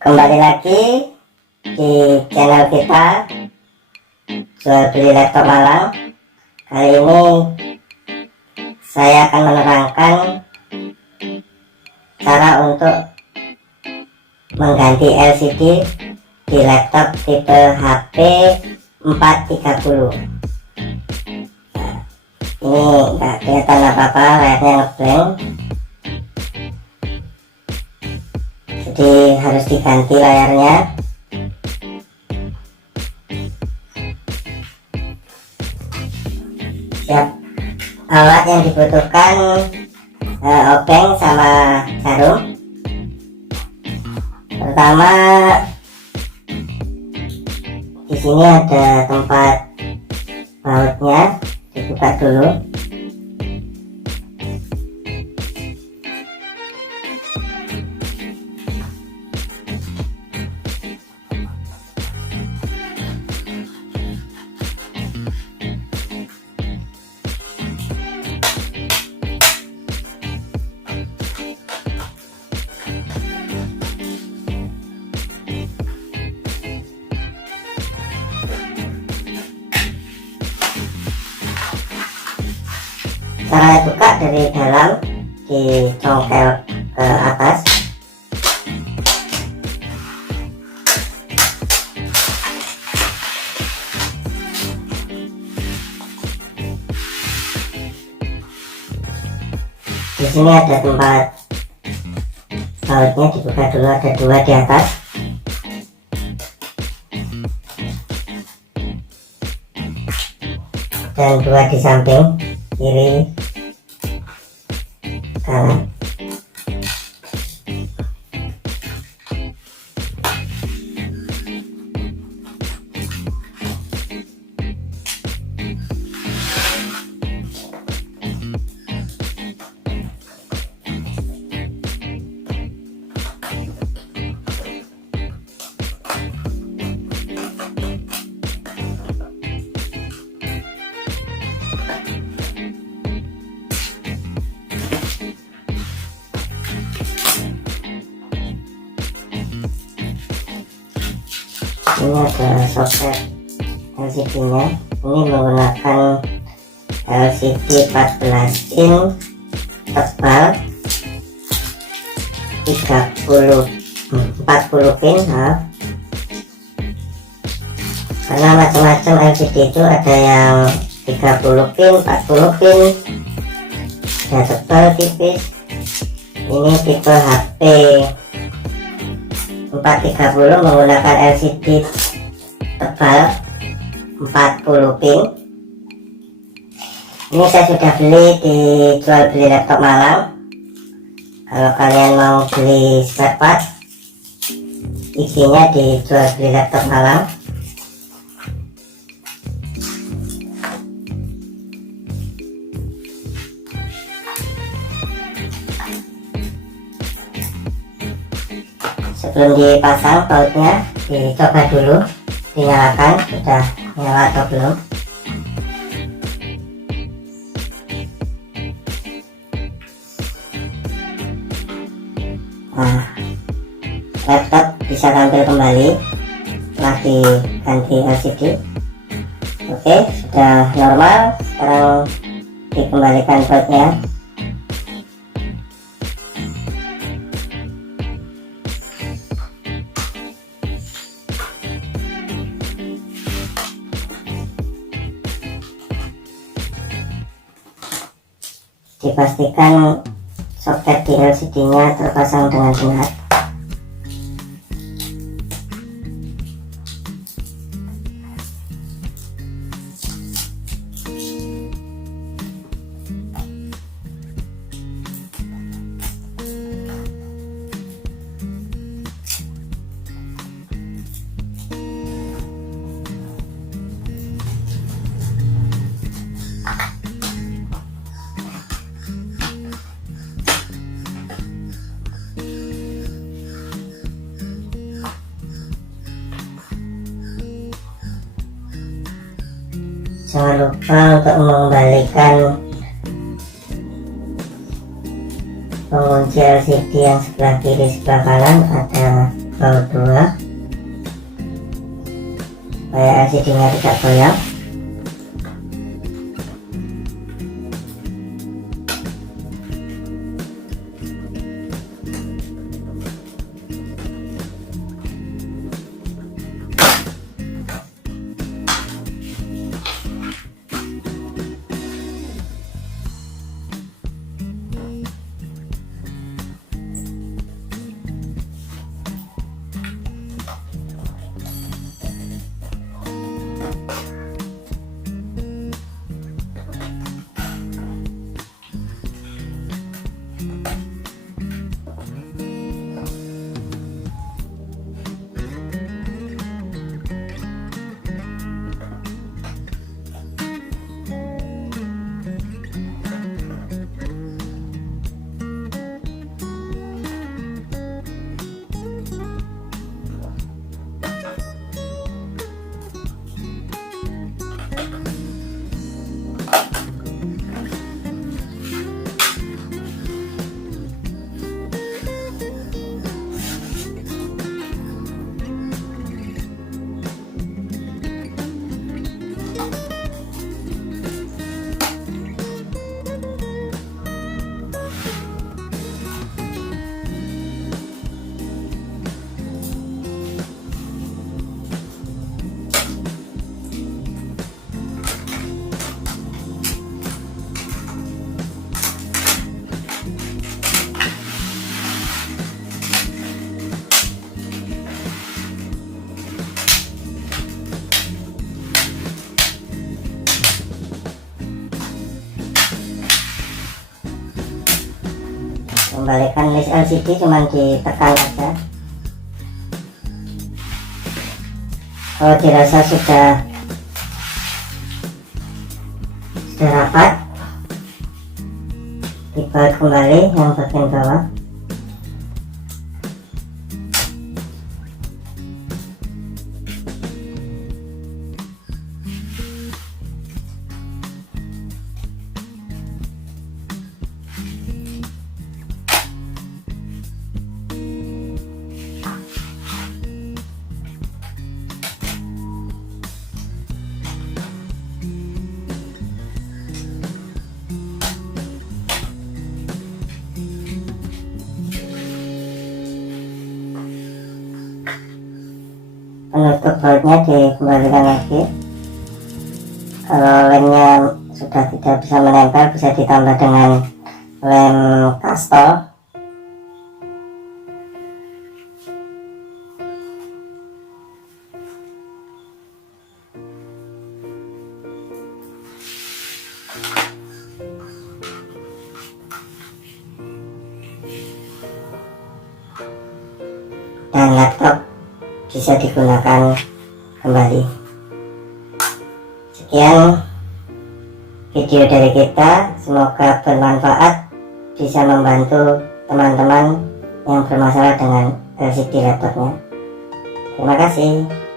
Kembali lagi di channel kita jual beli laptop Malang. Kali ini saya akan menerangkan cara untuk mengganti LCD di laptop tipe HP 430. Ini nggak kelihatan apa-apa, layarnya ngeblank, jadi harus diganti layarnya. Siap. Alat yang dibutuhkan obeng sama jarum. Pertama, di sini ada tempat bautnya, dibuka dulu. Cara buka dari dalam, dicongkel ke atas. Di sini ada tempat bautnya, dibuka dulu, ada dua di atas. Dan dua di samping kiri kanan. Ini ada soket LCD nya. Ini menggunakan LCD 14 in tebal 40 pin, karena macam-macam LCD itu ada yang 30 pin, 40 pin, ada tebal, tipis. Ini tipe HP 430 menggunakan LCD tebal 40 pin. Ini saya sudah beli di jual beli laptop Malang. Kalau kalian mau beli spare part, isinya di jual beli laptop Malang. Sebelum dipasang bautnya, dicoba dulu, dinyalakan, sudah nyala atau belum. Nah, laptop bisa tampil kembali setelah diganti LCD. Oke, sudah normal. Sekarang dikembalikan bautnya. Dipastikan soket di LCD nya terpasang dengan benar. Jangan lupa untuk mengembalikan pengunci LCD yang sebelah kiri sebelah kanan ada baut 2 supaya LCD nya tidak goyang. Kembalikan list LCD cuma ditekan aja. Kalau dirasa sudah rapat, dibaut kembali yang bagian bawah. Penutup bautnya dikembalikan lagi. Kalau lemnya sudah tidak bisa menempel, bisa ditambah dengan lem kastol. Dan laptop bisa digunakan kembali. Sekian video dari kita, semoga bermanfaat, bisa membantu teman-teman yang bermasalah dengan LCD laptopnya. Terima kasih.